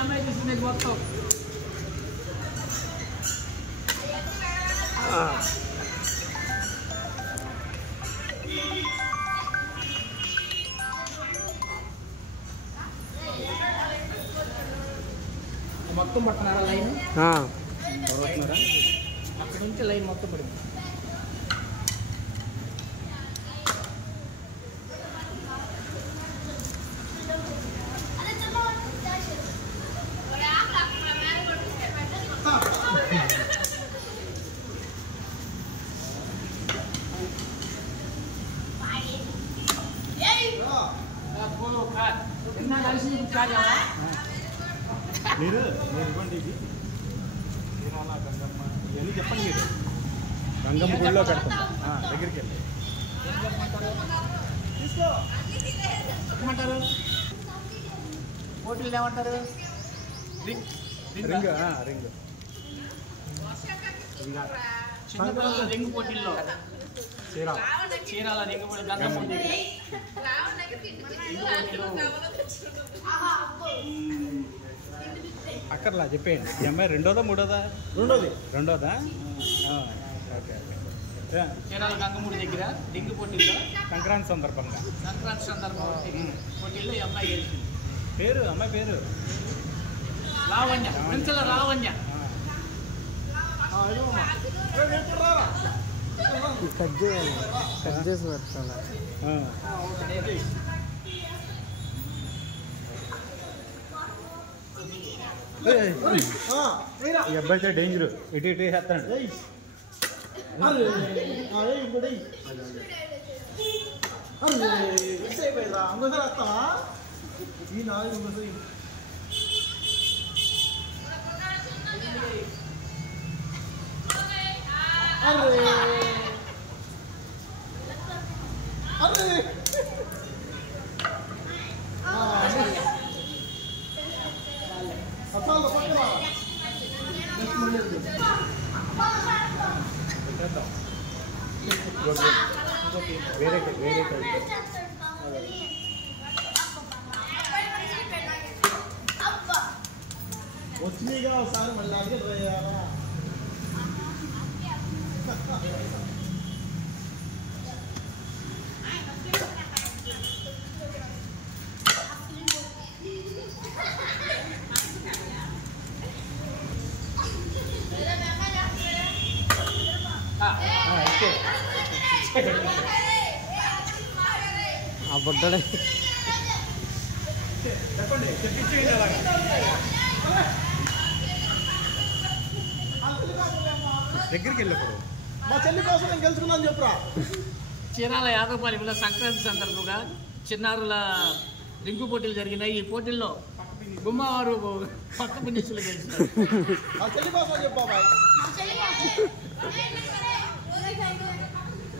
అమ్మాయి తీసుకునేది మొత్తం. మొత్తం పడుతున్నారా లైన్? అక్కడ నుంచి లైన్ మొత్తం పడింది. మీరు ఇవ్వండి. ఇది తిరుమల గంగమ్మ ఇవన్నీ చెప్పండి. మీరు గంగమ్మ గుడిలో కడతాం దగ్గరికి వెళ్ళి ఏమంటారు? పోటీలు ఏమంటారు? రింగ్. చిన్నపిల్లల రింగ్ పోటీల్లో చీరాల రింగ్ పోటీ గంగమ్మ దగ్గర అక్కర్లా చెప్పేయండి. ఈ అమ్మాయి రెండోదా మూడోదా? రెండోదా? ఓకే. చీరాల గంగమ్మ దగ్గర రింగ్ పోటీల్లో సంక్రాంతి సందర్భంగా పోటీల్లో ఈ అమ్మాయి గెలిచింది. పేరు అమ్మాయి పేరు లావణ్య. ప్రిన్సిల లావణ్య. కట్ చేసి పెడతాను. ఈ అబ్బాయితో డేంజర్. ఇటు వేస్తాడు. వేరే వచ్చినాయిగా ఒకసారి మళ్ళీ అలాగే ట్రై చేయాలా? ఆ బుడ్డడే చెప్పండి. చెప్పించేయండి అలాగా. దగ్గరికి వెళ్ళినప్పుడు మా చెల్లి కోసం నేను గెలుచుకున్నాను చెప్పురా. చీరాల యాదవపాలెంలో సంక్రాంతి సందర్భంగా చిన్నారుల రింగు పోటీలు జరిగినాయి. ఈ పోటీల్లో గుమ్మవారు పక్క పిన్నిసులు గెలిచినారు. మా చెల్లి కోసం చెప్పు బాబాయ్.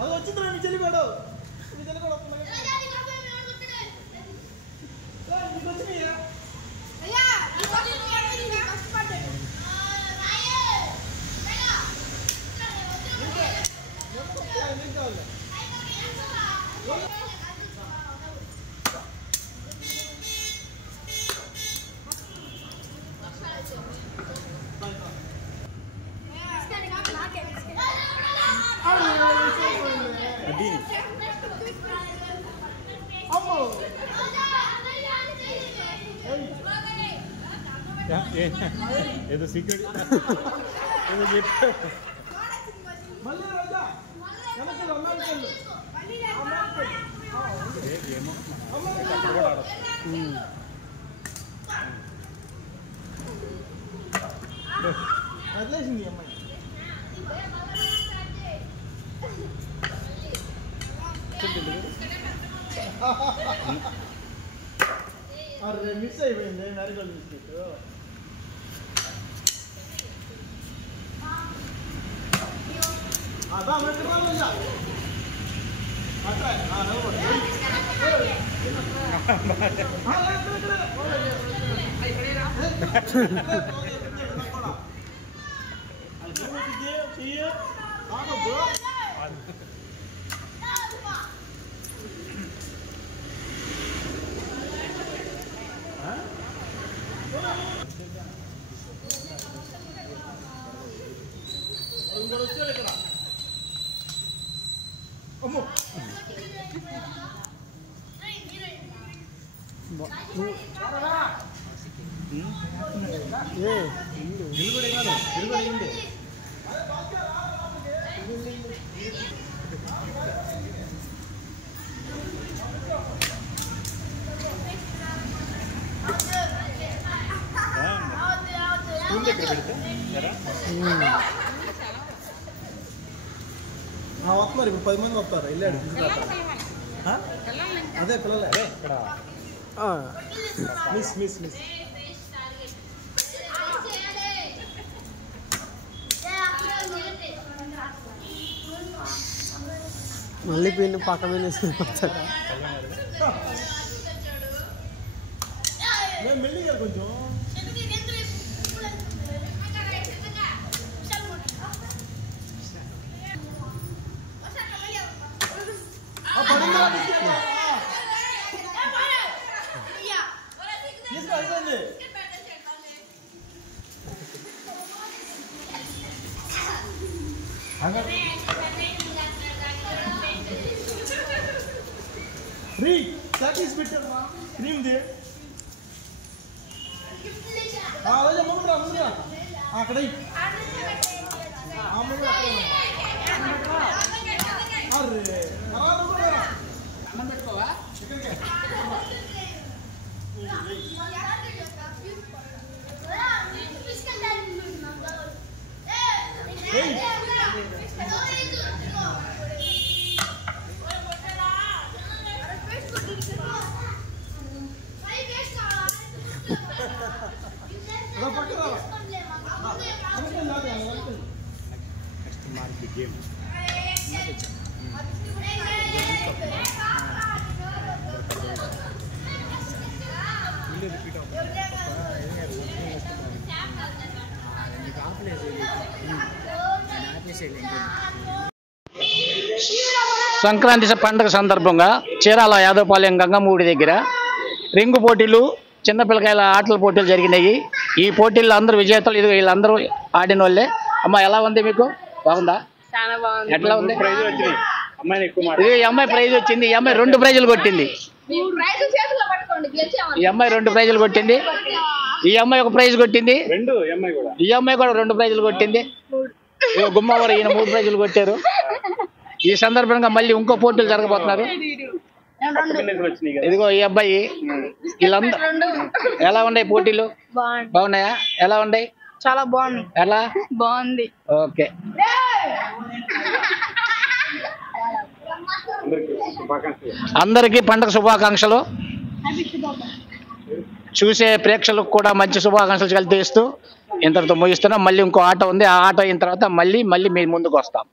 అది వచ్చిందిరా మీ చెల్లి కూడా. మీ చెల్లి కూడా వస్తుంది. ఏదో సీక్రెట్ ఏదో చెప్పా. ఏమో అక్కడ కూడా ఆడచ్చు. వదిలేసింది అమ్మాయి. అరే మిస్ అయిపోయింది నరికల్ బిస్కెట్. అదా మెట్టు వాళ్ళ అట్లా చెయ్యి ఇల్లు కూడా ఇవ్వదు, ఇల్లు కూడా ఇవ్వండి. స్కూల్ దగ్గర పెడితే వస్తున్నారు ఇప్పుడు 10 మంది వస్తారు. వెళ్ళాడు అదే పిల్లలే అదే ఇక్కడ మిస్ మిస్ మిస్ మళ్ళీ పిన్ పక్క మీద మెల్లి కొంచెం క్రీమ్ది అక్కడ అన్నం పెట్టుకోవా? గేమ్ సంక్రాంతి పండుగ సందర్భంగా చీరాల యాదవపాలెం గంగమ్మూడి దగ్గర రింగు పోటీలు, చిన్నపిల్లకాయల ఆటల పోటీలు జరిగినాయి. ఈ పోటీల్లో అందరూ విజేతలు. ఇది వీళ్ళందరూ ఆడిన వాళ్ళే. అమ్మ ఎలా ఉంది మీకు? బాగుందా? ఎట్లా ఉంది? ఇది ఈ అమ్మాయి ప్రైజ్ వచ్చింది. ఈ అమ్మాయి 2 ప్రైజులు కొట్టింది. ఈ అమ్మాయి 2 ప్రైజులు కొట్టింది. ఈ అమ్మాయి 1 ప్రైజ్ కొట్టింది. ఈ అమ్మాయి కూడా 2 ప్రైజులు కొట్టింది. గుమ్మవారు ఈయన 3 ప్రైజులు కొట్టారు. ఈ సందర్భంగా మళ్ళీ ఇంకో పోటీలు జరగబోతున్నారు. ఇదిగో ఈ అబ్బాయి. వీళ్ళందరూ ఎలా ఉన్నాయి పోటీలు? బాగున్నాయా? ఎలా ఉన్నాయి? చాలా బాగుంది. ఎలా బాగుంది? ఓకే. అందరికీ పండుగ శుభాకాంక్షలు. చూసే ప్రేక్షకులకు కూడా మంచి శుభాకాంక్షలు కలిగిస్తూ ఇంతటితో ముగిస్తున్నాం. మళ్ళీ ఇంకో ఆట ఉంది. ఆ ఆట అయిన తర్వాత మళ్ళీ మీ ముందుకు వస్తాం.